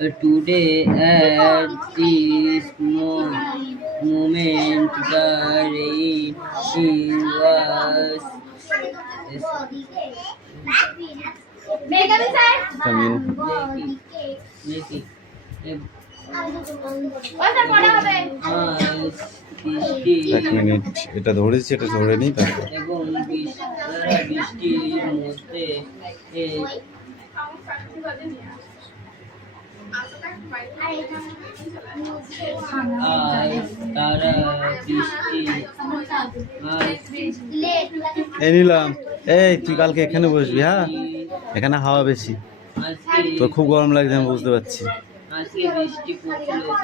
Today, at this moment, the rain was making এক minute, এটা ধরেছি, এটা ধরে নিই তারপর। এবং বৃষ্টির মধ্যে তারা এই নিলাম। এই তুই কালকে এখানে বসবি, হ্যাঁ? এখানে হাওয়া বেশি, তোর খুব গরম লাগছে, আমি বুঝতে পারছি।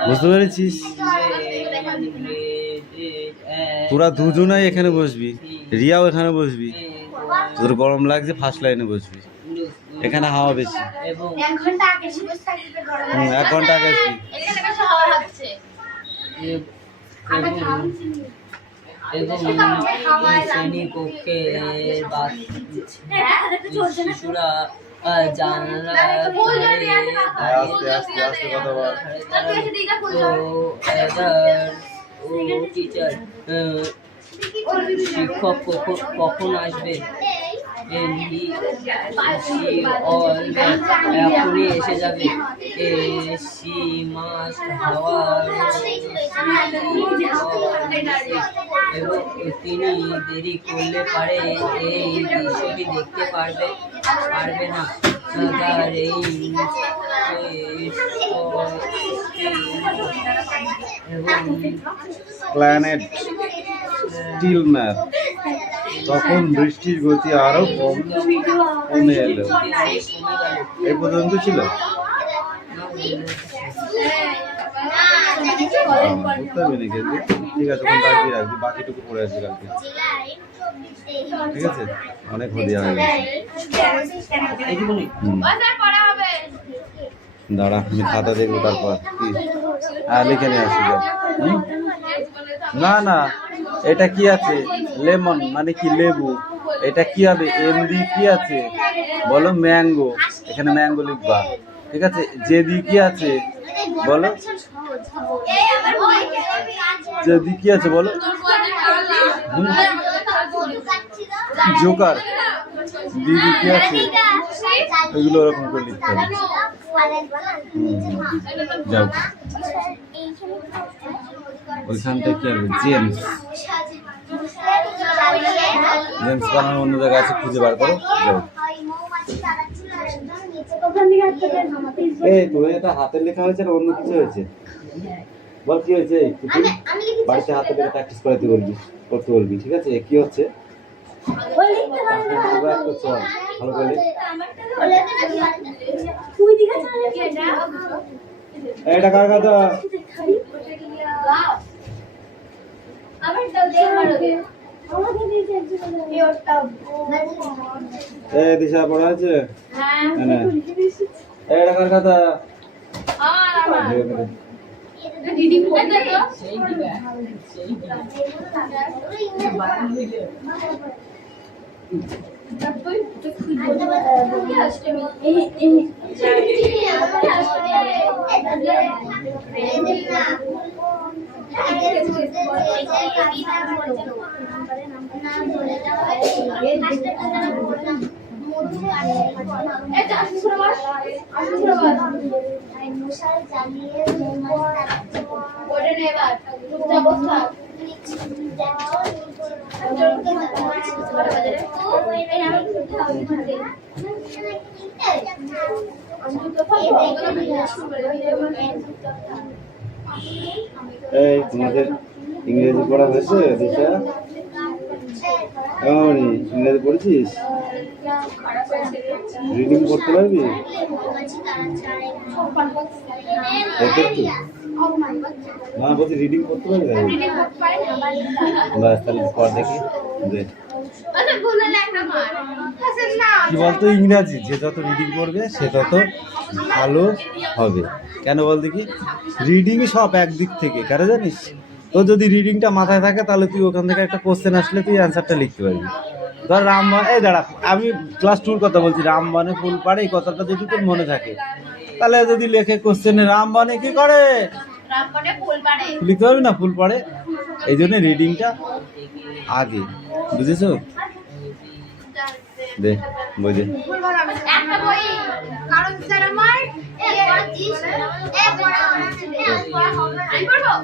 বুঝতে পেরেছিস? তোরা দুজনাই এখানে বসবি, রিয়াও এখানে বসবি। তোর গরম লাগছে, ফার্স্ট লাইনে বসবি, এখানে হাওয়া বেশি। 1 ঘন্টা আগে 1 ঘন্টা আগে আসবি। শ্রেণীকক্ষে শিশুরা জানালা টিচার শিক্ষক কখন আসবে? এখনই এসে যাবে। এবং তিনি দেরি করলে পারে এই দৃশ্যটি দেখতে পারবে না। Planet still map. তখন বৃষ্টির গতি আরো কমে এলো। এই পর্যন্ত ছিল। ঠিক আছে, ওখানে রাখবি, বাকিটুকু পড়ে আসবি কালকে। ঠিক আছে, অনেক হদিয়া হয়ে গেছে। দাঁড়া, আমি খাতা দেখবো তারপর। কি? হ্যাঁ, লিখে নিয়ে আসি। না না, এটা কি আছে? লেমন মানে কি? লেবু। এটা কি হবে? এমডি কি আছে বলো? ম্যাঙ্গো। এখানে ম্যাঙ্গো লিখবা। ঠিক আছে, জেডি কি আছে বলো? জেডি কি আছে বলো? জোকার। দিদি কি আছে? এগুলো ওরকম করে লিখতে হবে। যাও, ওইখানটা কি হবে? জেমস। জেমস বানানো অন্য জায়গায় আছে, খুঁজে বার করো। যাও। এই তো এটা হাতের লেখা হয়েছে না অন্য কিছু হয়েছে? বল কি হয়েছে? বাড়িতে হাতে লেখা প্র্যাকটিস করতে বলবি। ঠিক আছে, কি হচ্ছে? চল ভালো করে। এটা কার কথা? দিশা পড়া আছে? এটা কার কথা? এই তোমাদের ইংরেজি পড়া হয়েছে? দিশা ইংরেজি পড়েছিস? রিডিং করতে পারবি? না বলছি রিডিং করতে পারবি? বাস তাহলে পড় দেখি। কি বলতো, ইংরাজি যে যত রিডিং করবে সে তত ভালো হবে। কেন বল দেখি? রিডিং সব একদিক থেকে, কেন জানিস? তো যদি রিডিংটা মাথায় থাকে তাহলে তুই ওখান থেকে একটা কোশ্চেন আসলে তুই অ্যান্সারটা লিখতে পারবি। ধর রামবান, এই দাঁড়া, আমি ক্লাস 2 কথা বলছি, রামবানে ফুল পাড়ে, এই কথাটা যদি তোর মনে থাকে তাহলে যদি লেখে কোশ্চেনে রাম বনে কি করে, রামবনে ফুল পাড়ে। লিখতে পারবি না ফুল পড়ে, এই জন্য রিডিংটা আগে, বুঝেছো? দে বই দে। একটা বই, কারণ স্যার আমার আমি পড়বো।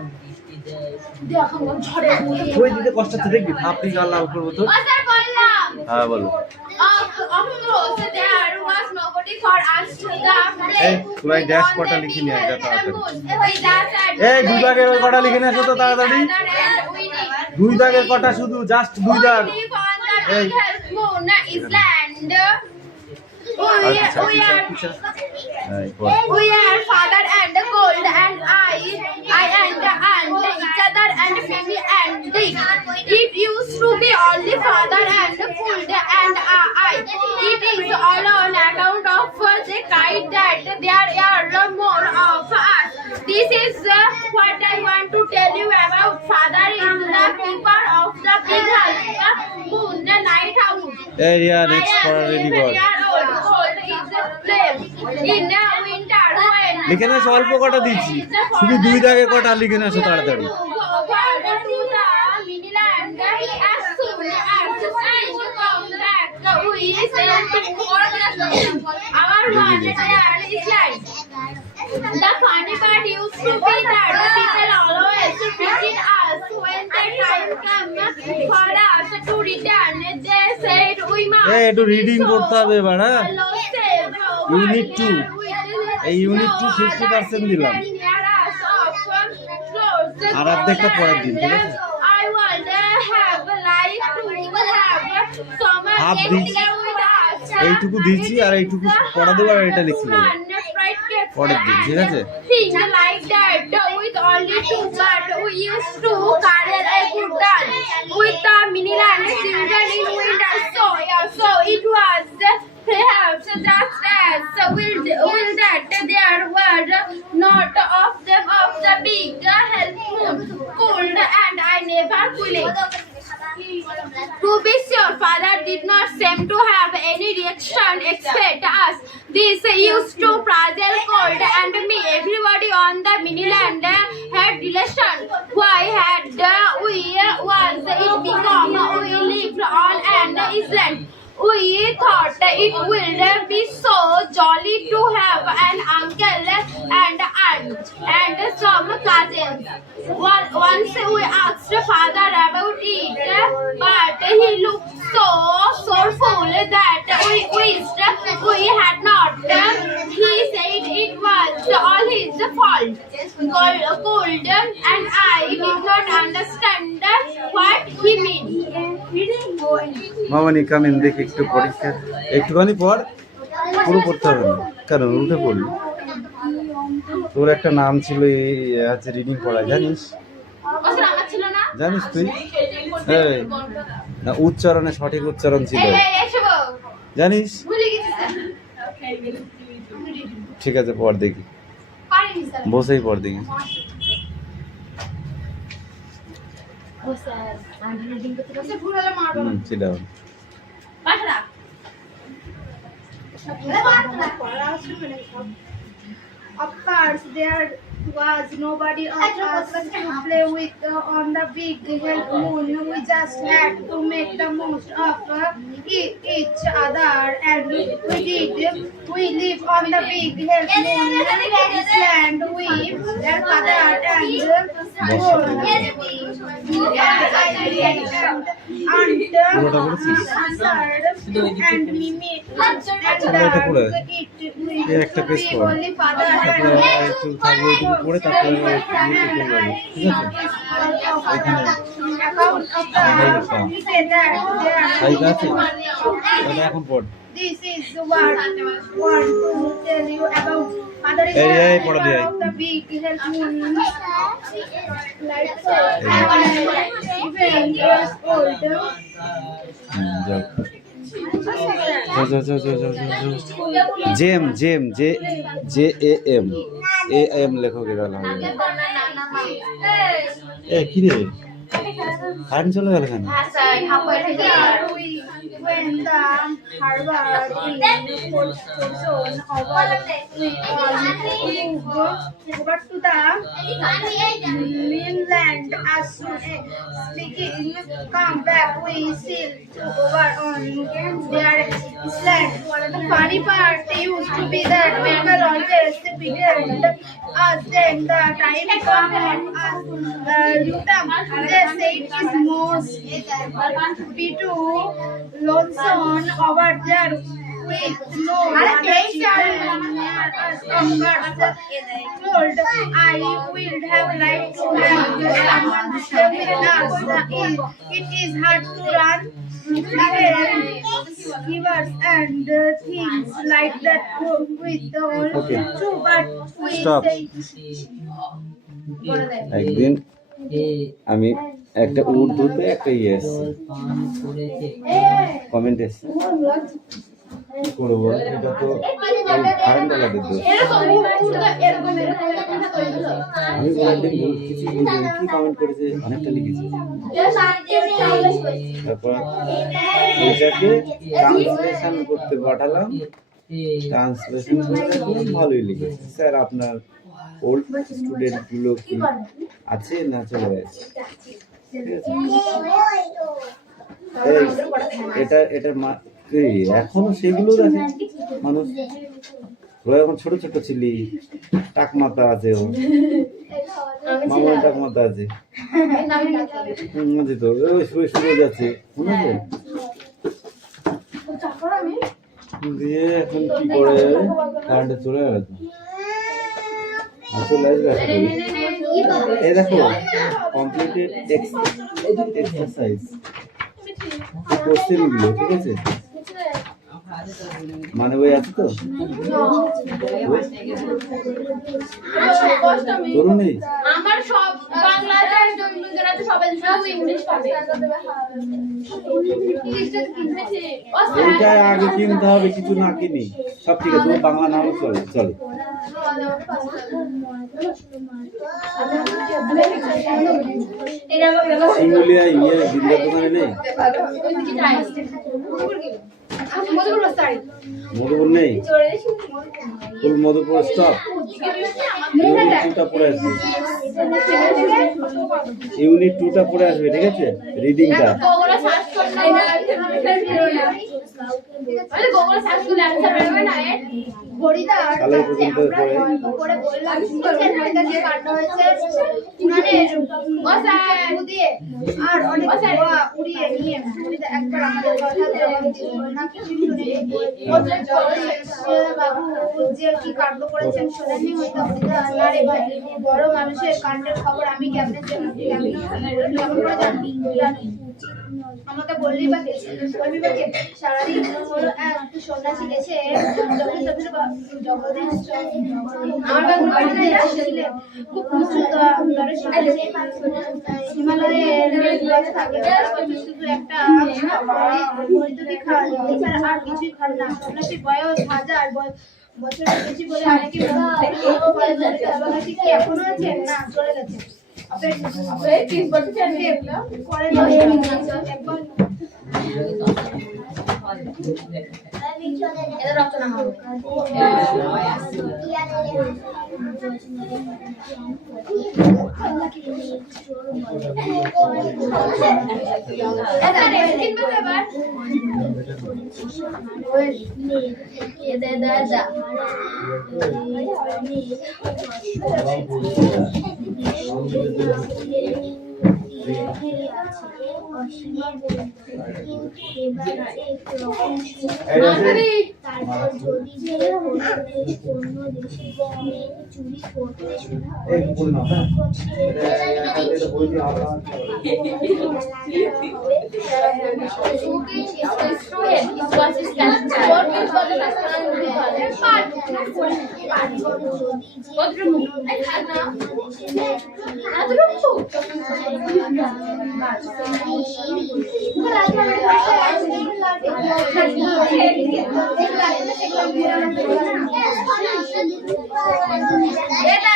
বই দিতে কষ্ট হচ্ছে দেখবি, আপনি আল্লাহ করবো তো। ও স্যার বললাম। হ্যাঁ বলো। Of course, there was nobody for us to এই পুরাই ড্যাশ কটা লিখে নিয়ে আয় যা তাড়াতাড়ি। এই দুই দাগের ওই কটা লিখে নিয়ে আসো তো তাড়াতাড়ি। দুই দাগের কটা শুধু, জাস্ট দুই দাগ। এই Island. আচ্ছা আচ্ছা এই পড়। We are father and cold and I and each other and Mimi and Dick. It used to be only father and cold and I. It is all on account of the kite that there are more of us. This is what I want to tell you about. Father is the keeper of the big house, the moon, the night house. এই Riya next পড়া ready কর। লিখে নিয়ে আসো, অল্প কটা দিচ্ছি, শুধু দুই দাগের কটা লিখে নিয়ে আসো তাড়াতাড়ি। The funny part used to be that the people always treated us when the time came for us to return. They said we must. এই একটু রিডিং করতে হবে এবার, হ্যাঁ? Unit 2. এই ইউনিট 2 60% দিলাম, আর অর্ধেকটা পরের দিন, ঠিক আছে? I would have liked to have some half দিচ্ছি, এইটুকু দিচ্ছি আর এইটুকু পড়া দেবো আর এটা লিখে দেবো পরের দিন, ঠিক আছে? Things like that with only two, but we used to carry a good dance with the miniland children in winter. So it was perhaps just as will that there were not of them of the big help cold and I never quit. To be sure, father did not seem to have any reaction except us. This used to puzzle cold and me. Everybody on the miniland had relation. Why had we was it become we lived on an island? We thought it would be so jolly to have an uncle and aunt and some cousins. Once we asked father about it, but he looked so sorrowful that we wished we had not. He said it was all his fault. Cold and I did not understand what he meant. মামানি কামিন দেখি একটু পরীক্ষা, একটুখানি পর, পুরো পড়তে হবে না, কারণ উঠে পড়লি। তোর একটা নাম ছিল এই আছে রিডিং পড়া, জানিস? জানিস তুই? এই না, উচ্চারণে সঠিক উচ্চারণ ছিল, জানিস? ঠিক আছে পড় দেখি, বসেই পড় দেখি। ছিল Of course, there was nobody of us to play with on the big hell moon. We just had to make the most of each other, and we did. We live on the big hell moon island with their father and Mimi একটা page পড়, একটু থাকবে ওইটুকু পড়ে তারপরে ঠিক আছে? সাইকা আছে ওটা এখন পড়। This is what I want to tell you about Mother is the big help moon like so even years old. Gem gem J J A M A M লেখকের হবে। এ কি রে কারেন্ট চলে গেল কেন? When the Harvard portion over to the mainland as soon as speaking come back we sail to over on their island. The funny part used to be that people always pretend as then the time come on us they say it is most be too lonesome over there with no other children near us but told I will have right to have someone stay with us. It is hard to run givers and things like that with the old Okay. too, but we Stop. say একদিন আমি একটা উর্দুতে একটা yes comment এসছে কি করবো, এটা তো কারেন্ট লাগাতে দোষ। আমি কোনদিন কিছু লিখিনি, কি কমেন্ট করেছে অনেকটা লিখেছে। তারপর এটাকে ট্রান্সলেশন করতে পাঠালাম, ট্রান্সলেশন করে দেখলাম ভালোই লিখেছে। স্যার আপনার ওল্ড স্টুডেন্ট গুলো কি আছে না চলে গেছে? ঠিক আছে, এটা এটা এখনো সেগুলো দেখে মানুষ। ওরা এখন ছোট ছোট ছিলি, টাকমাতা আছে, ও মামা টাকমাতা আছে, তো ওই শুয়ে শুয়ে যাচ্ছে মনে আছে? দিয়ে এখন কি করে কারেন্টে চলে গেল তো, আসলে আসবে আশা করি। এই দেখো কমপ্লিটেড এক্সারসাইজ কোশ্চেন গুলো, ঠিক আছে? মানে বই আছে তো ধরুন নেই, আমার সব বাংলার জন্য আছে, সবাই সব ইংলিশ পাবে। এইটা আগে কিনতে হবে, কিছু না কিনি সব ঠিক আছে, বাংলা না হলে চলে চলে। শিমুলিয়া ইয়ে বিদ্যার দোকানে নেই, মধুপুর নেই, ফুল মধুপুর স্টপ ইউনিট 2টা পড়ে আসবে, ইউনিট 2টা পড়ে আসবে, ঠিক আছে? রিডিংটা কালে পর্যন্ত পড়ে আর অনেক উড়িয়ে নিয়ে একবার আমাদের কথা বাবু যে কি কাণ্ড করেছেন শোনেননি হয়তো? না রে ভাই, বড় মানুষের কাণ্ডের খবর আমি কেমন জানি? আমাকে বলবি বা সারাদিন হলো এক সন্ন্যাসী গেছে জগদীশ আমার বাড়িতে এসেছিলেন, খুব উঁচু হিমালয়ের থাকে, শুধু একটা বৈদ্যুতিক খান এছাড়া আর কিছুই খান না। সন্ন্যাসীর বয়স 1000 বছরের বেশি বলে অনেকে কি এখনো আছে? না, চলে গেছে। রচনা হবে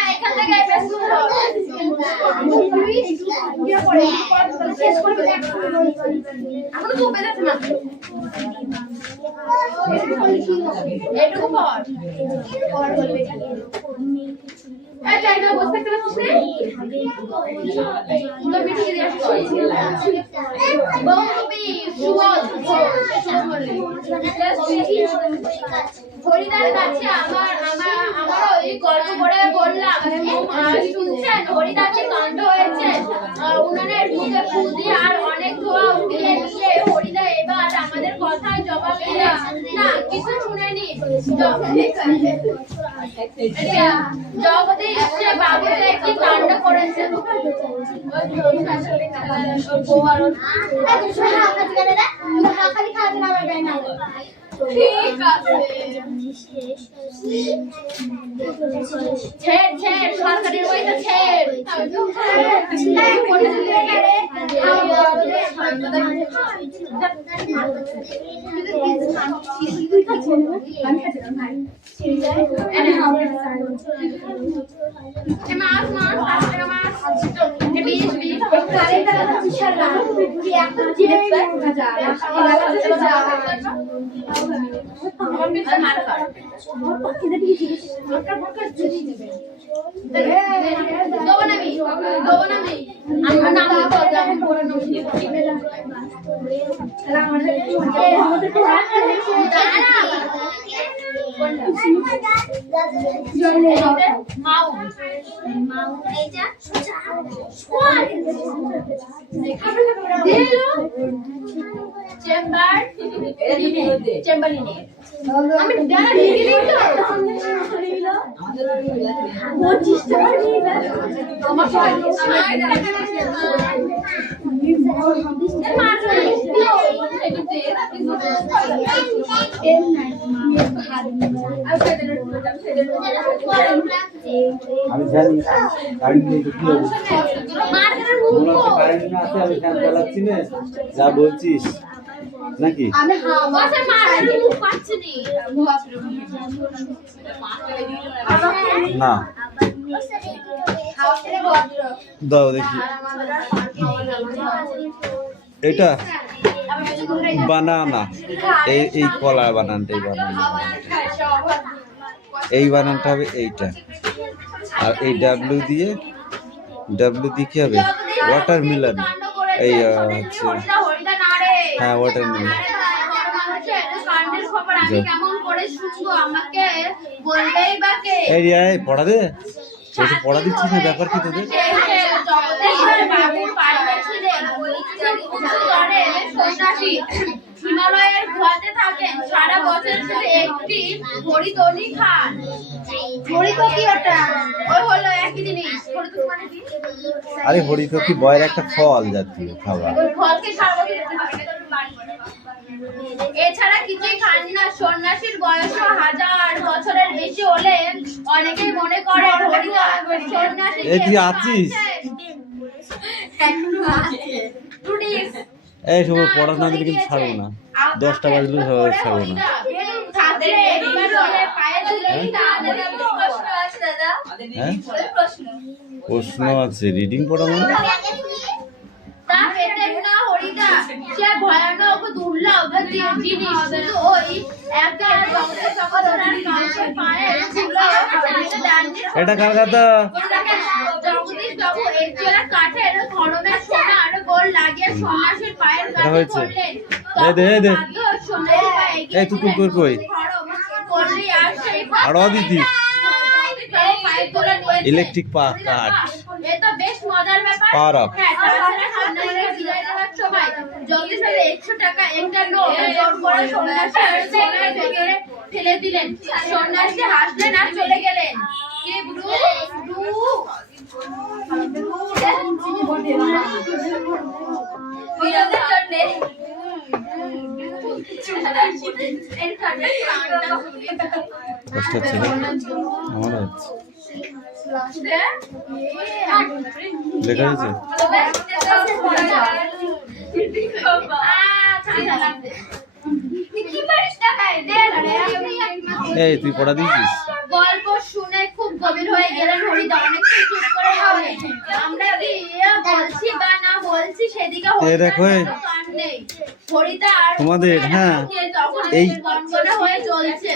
এটা এখান থেকে ফেসবুক এখনো তো উপরে যাচ্ছে মাত্র এটুকু পর এই জায়গা বসে থাকতে পারছিস না তো মিটি দিয়ে আসো বম্বি সুবল হরিদার কাছে আমার ওই গল্প করে বললাম শুনছেন হরিদাকে কাণ্ড হয়েছে উনানের ঢুকে ফুদি আর অনেক ধোয়া উঠিয়ে নিয়ে হরিদা এবার আমাদের কথার জবাব দিলেন না কিছু শুনেনি জগদীশ সে বাবুতে একটি কাণ্ড করেছে ঠিক আছে ছেড় ছেড় সরকারের বইটা ছেড় চেম্বার চেম্বারিনে আমি ডানা দিলি তো আমার আমি জানি গাড়ি নিয়ে কি হবে গাড়ি না আছে আমি ফ্যান চালাচ্ছি না যা বলছিস নাকি আমি বাসে মারার মুখ পাচ্ছি না দাও দেখি এটা বানানা এই কলা বানানটা এই বানানটা হবে এইটা আর এই ডাব্লিউ দিয়ে কি হবে ওয়াটারমেলন এই হচ্ছে হ্যাঁ ওয়াটারমেলন এই পড়া দে পড়া দিচ্ছিস না ব্যাপার কি তোদের হিমালয়ের গুহাতে থাকেন সারা বছর শুধু একটি হরিতনি খান হরিত কি ওটা ওই হলো একই জিনিস হরিত মানে কি আরে হরিত কি বয়ের একটা ফল জাতীয় খাবার ওই ফলকে সারা বছর খেতে হবে না তো বাড়ি করে এছাড়া কিছুই খান না সন্ন্যাসীর বয়স 1000 বছরের বেশি হলে অনেকেই মনে করে হরিত সন্ন্যাসী এই তুই আছিস এই সব পড়া না দিলে কিন্তু ছাড়বো না 10টা বাজলে ছাড়বো না প্রশ্ন আছে রিডিং পড়া মানে এটা কার কথা হয়েছে এই তুই কই কই আরো দিতি ইলেকট্রিক কাট এটা বেশ মজার ব্যাপার পাওয়ার আপ জগদীশ 100 টাকা একটা নোট জোর করে সন্ন্যাসী ফেলে দিলেন সন্ন্যাসী হাসলেন আর চলে গেলেন কে ব্রু বিরোধের জন্যে কষ্ট হচ্ছে আমার হচ্ছে লেখা হয়েছে এই তুই পড়া দিয়েছিস গল্প শুনে খুব গভীর হয়ে গেলেন হরিদা। অনেকক্ষণ চুপ করে রইলেন। আমরা কি বলছি বা না বলছি সেদিকে দেখো কান নেই। হরিদা আর তোমাদের তখন এই গনগনা হয়ে চলছে।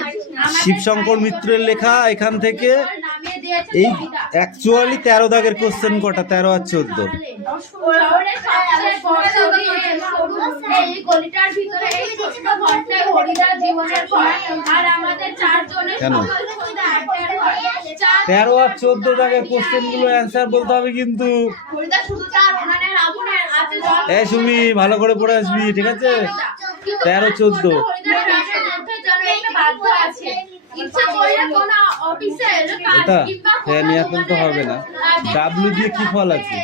শিবশঙ্কর মিত্রের লেখা এখান থেকে নামিয়ে দিয়েছে এই হরিদা। অ্যাকচুয়ালি 13 দাগের কোশ্চেন কটা, 13 আর 14। শহরের সবচেয়ে বড় এই গলিটার ভিতরে এই ছোট্ট ঘরটায় হরিদার জীবনের ঘর। আর আমাদের চারজনের কেন? সকাল সন্ধ্যা আড্ডার ঘর। 13 আর 14 দাগের কোশ্চেন গুলো অ্যান্সার বলতে হবে কিন্তু। হরিদা শুধু তার উনানের আগুনের আছে জল। এই সুমি ভালো করে পড়ে আসবি, ঠিক আছে? 13, 14 হরিদার কাজের মধ্যে যেন একটা বাধ্য আছে। ইচ্ছে করলে কোনো অফিসের কাজ এটা কিংবা হ্যাঁ নিয়ে এখন তো হবে না। ডাব্লিউ দিয়ে কি ফল আছে?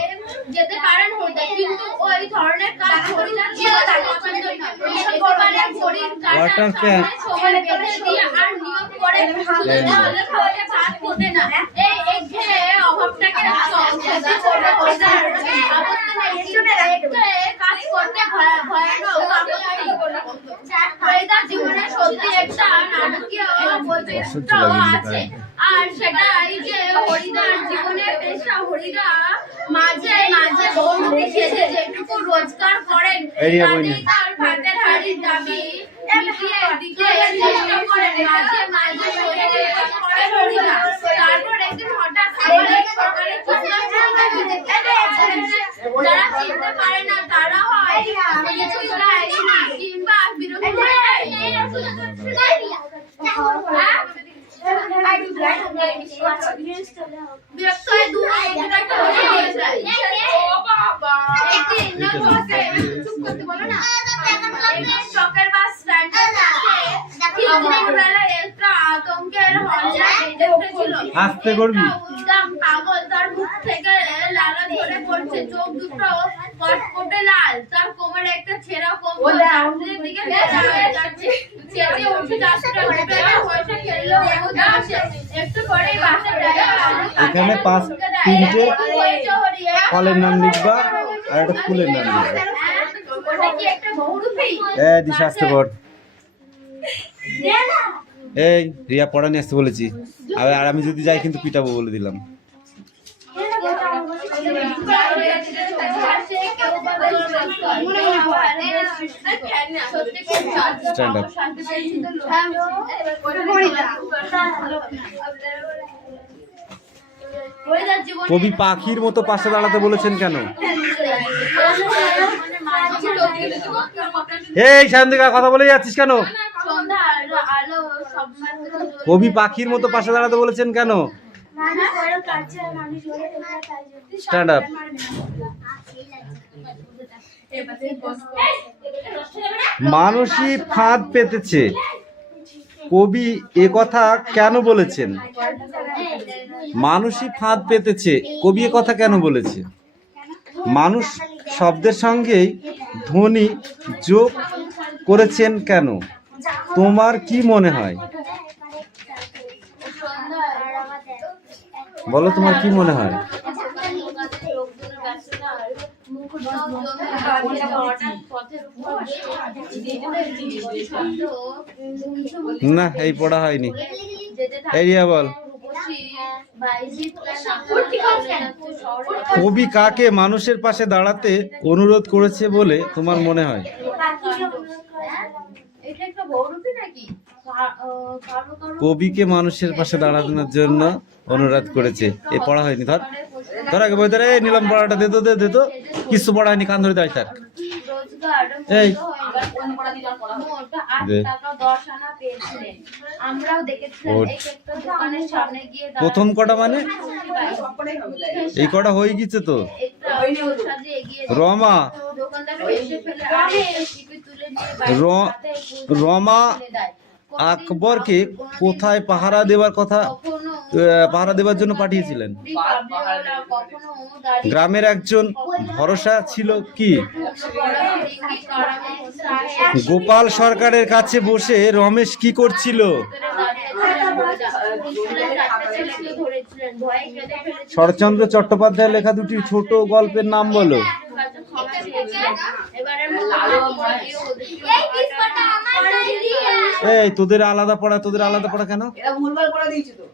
যেতে পারেন হরিদা, কিন্তু ওই ধরনের কাজ হরিদার জীবনে পছন্দ নয়। একেবারে ঘড়ির Water কাঁটার can. সামনে ছবি বেঁধে দিয়ে আর নিয়ম করে তাহলে খাওয়ালে ভাত ফোটে না। এই একঘেয়ে অভাবটাকে সংশোধন করে হরিদার আপত্তি নেই, কিন্তু কাজ করতে ভয়ানক আপত্তি। হরিদার জীবনে সত্যি একটা নাটকীয় বৈশিষ্ট্য আছে, আর সেটাই যে হরিদার জীবনের পেশা। হরিদা মাঝে মাঝে বৌদি সেজে যেটুকু রোজগার করেন তাতেই তার ভাতের হাড়ির দাবি মিটিয়ে দিতে চেষ্টা করেন। মাঝে মাঝে করেন হরিদা। তারপর একদিন হঠাৎ সকালে যারা চিনতে পারে না তারা হয় কিছু চায় না কিংবা বিরক্ত হয়ে যায়। বিরক্ত হয়ে দূর হয়ে যায়। একদিন চুপ করতে বলো না। চকের বাস স্ট্যান্ডের কাছে ঠিক দুপুরবেলায় একটা আতঙ্কের হল্লা বেজে উঠেছিল। আস্তে করবি। উদ্দাম পাগল, তার মুখ থেকে লালা ঝরে পড়ছে, চোখ দুটো কটকটে লাল, তার কোমরে একটা ছেঁড়া কম্বল ডাক্তারের দিকে ভেজা হয়ে যাচ্ছে। চেঁচিয়ে উঠে ডাক্তার উঠে হয়েছে খেললো একটু পরেই বাসে এখানে 3টে ফলের নাম লিখবা আর একটা ফুলের নাম লিখবা। ওটা কি একটা বহুরূপী? দিশা আসতে পড়। এই রিয়া পড়া নিয়ে আসতে বলেছি, আর আমি যদি যাই কিন্তু পিটাবো বলে দিলাম। Stand up. কবি পাখির মতো পাশে দাঁড়াতে বলেছেন কেন? এই শান্তিকা কথা বলে যাচ্ছিস কেন? কবি পাখির মতো পাশে দাঁড়াতে বলেছেন কেন? Stand up. মানসী ফাঁদ পেতেছে, কবি এ কথা কেন বলেছেন? মানুষই ফাঁদ পেতেছে, কবি এ কথা কেন বলেছে? মানুষ শব্দের সঙ্গেই ধ্বনি যোগ করেছেন কেন? তোমার কি মনে হয়? বলো তোমার কি মনে হয়? না এই পড়া হয়নি। এই রিয়া বল, কবি কাকে মানুষের পাশে দাঁড়াতে অনুরোধ করেছে বলে তোমার মনে হয়? কবিকে মানুষের পাশে দাঁড়ানোর জন্য অনুরোধ করেছে। এ পড়া হয়নি। ধর ধর আগে বই ধরে নিলাম পড়াটা দে তো কিছু পড়া হয়নি, কান ধরে দাঁড়িয়ে থাক। এই প্রথম কটা মানে এই কটা হয়ে গেছে তো। রমা রমা আকবরকে কোথায় পাহারা দেওয়ার জন্য পাঠিয়েছিলেন? গ্রামের একজন ভরসা ছিল কি? গোপাল সরকারের কাছে বসে রমেশ কি করছিল? শরৎচন্দ্র চট্টোপাধ্যায়ের লেখা দুটি ছোট গল্পের নাম বলো। এই তোদের আলাদা পড়া কেন? এটা ভুলভাল করে দিয়েছি তো।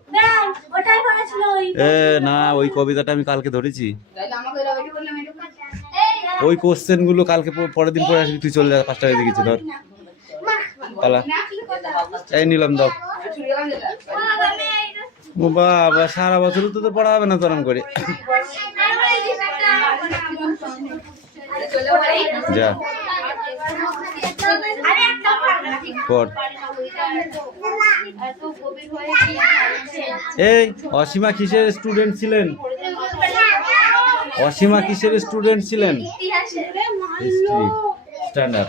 ওটাই পড়া ছিল ওই। না, ওই কবিতাটা আমি কালকে ধরেছি। তাহলে আমাকে এটা ওইটা বললাম এটা ওই কোশ্চেন গুলো কালকে পরের দিন পরে আসবি, তুই চলে যা, 5টা বেজে গেছে ধর পালা। এই নিলাম দাও। ছুটি গেলাম যেটা ও বাবা, সারা বছর তো পড়া হবে না তরম করে। যা পড়। এই অসীমা কিসের স্টুডেন্ট ছিলেন? অসীমা কিসের স্টুডেন্ট ছিলেন? History standard.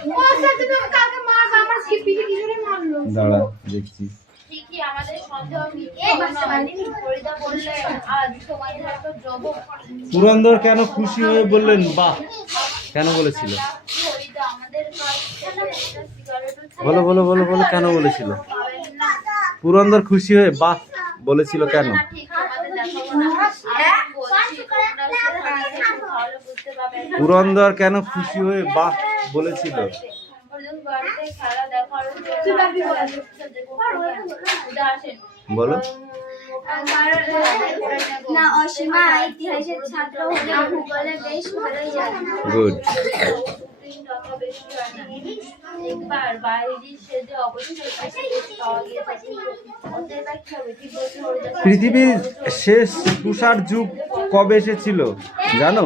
দাঁড়া দেখছি। পুরন্দর কেন খুশি হয়ে বললেন বাহ? কেন বলেছিল? বলো বলো বলো বলো, কেন বলেছিল? পুরন্দর খুশি হয়ে বাহ বলেছিল কেন? পুরন্দর কেন খুশি হয়ে বাহ বলেছিল? বলো। না, অসীমা ইতিহাসের ছাত্র হলে ভূগোলে বেশ ভালোই জানে। গুড। পৃথিবীর শেষ তুষার যুগ কবে এসেছিল জানো?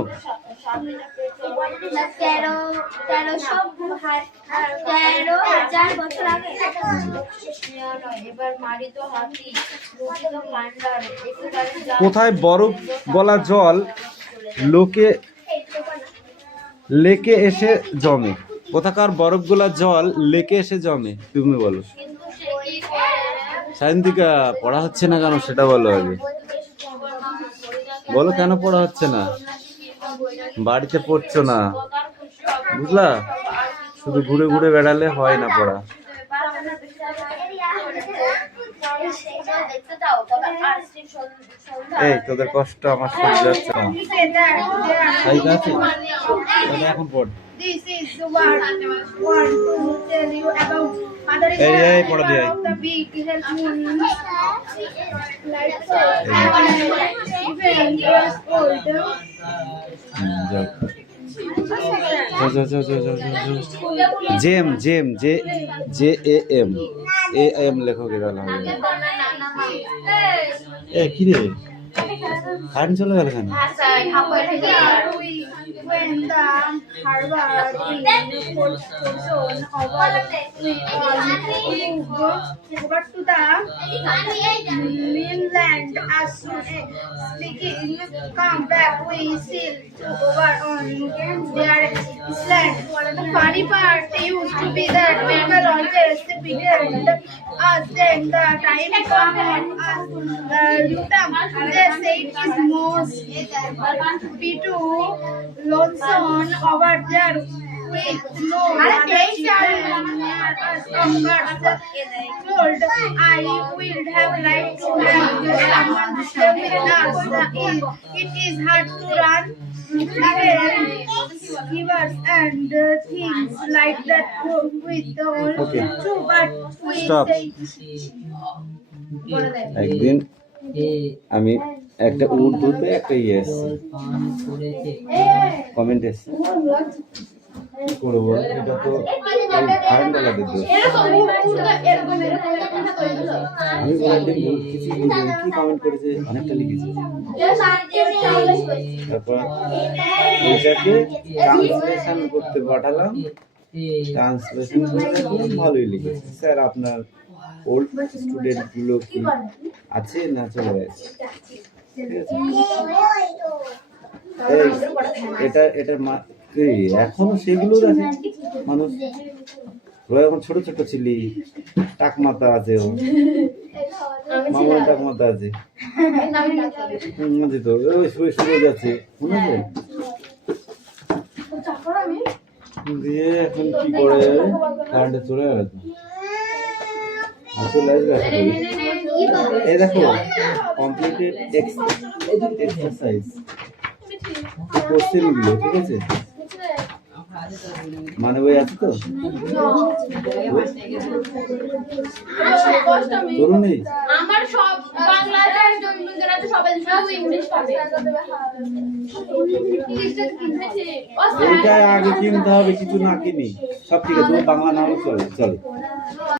13,000 বছর আগে। কোথায় বরফ গলা জল লেকে এসে জমে? কোথাকার বরফ গলা জল লেকে এসে জমে? তুমি বলো। সায়ন্তিকা পড়া হচ্ছে না কেন সেটা বলো আগে। বলো কেন পড়া হচ্ছে না? বাড়িতে পড়ছো না, বুঝলা? শুধু ঘুরে ঘুরে বেড়ালে হয় না পড়া। এই তোদের কষ্ট আমার সহ্য হচ্ছে না। তাই আছে এখন পড়। This is what I want to tell you about Mother পড়া দিয়ে the big help moon. Like so, even years old. Gem gem J J A M লেখো কে গেল? এ কি রে, কারেন্ট চলে গেল কেন? When the Harvard portion of over to the mainland as soon as speaking come back, we sailed over on their island. The funny part used to be that people always pretend as then the time come on us they say it is most be too lonesome over there with no other children near us. Told I will have liked to have someone stay with us. It is hard to run givers and things like that with all true, but we Stop. say একদিন আমি একটা উর্দুতে একটা comment এসছে, কি করবো? এটা তো কারেন্ট লাগাতে দোষ। আমি একদিন কিছু কি কমেন্ট করেছে, অনেকটা লিখেছে। তারপর ওইটাকে ট্রান্সলেশন করতে পাঠালাম, ট্রান্সলেশন করে দেখলাম ভালোই লিখেছে। স্যার আপনার ওল্ড স্টুডেন্ট গুলো কি আছে না চলে গেছে? এটার এখনো সেগুলো আছে মানুষ। এখন ছোট ছোট ছিলি, টাক মাথা আছে, ও মামুন টাক মাথা আছে তো, শুয়ে যাচ্ছে মনে আছে? দিয়ে এখন কি করে কারেন্টে চলে গেল। চলে আসবে এই দেখো, কমপ্লিটেড এক্সারসাইজ কোশ্চেন গুলো, ঠিক আছে? মানে বই আছে তো তোর নেই আমার সব বাংলাদেশ জন্মদিন আছে সবাই সব ইংলিশ পাবে এইটাই আগে কিনতে হবে কিছু না কিনি সব ঠিক আছে বাংলা না হলে চলে চলে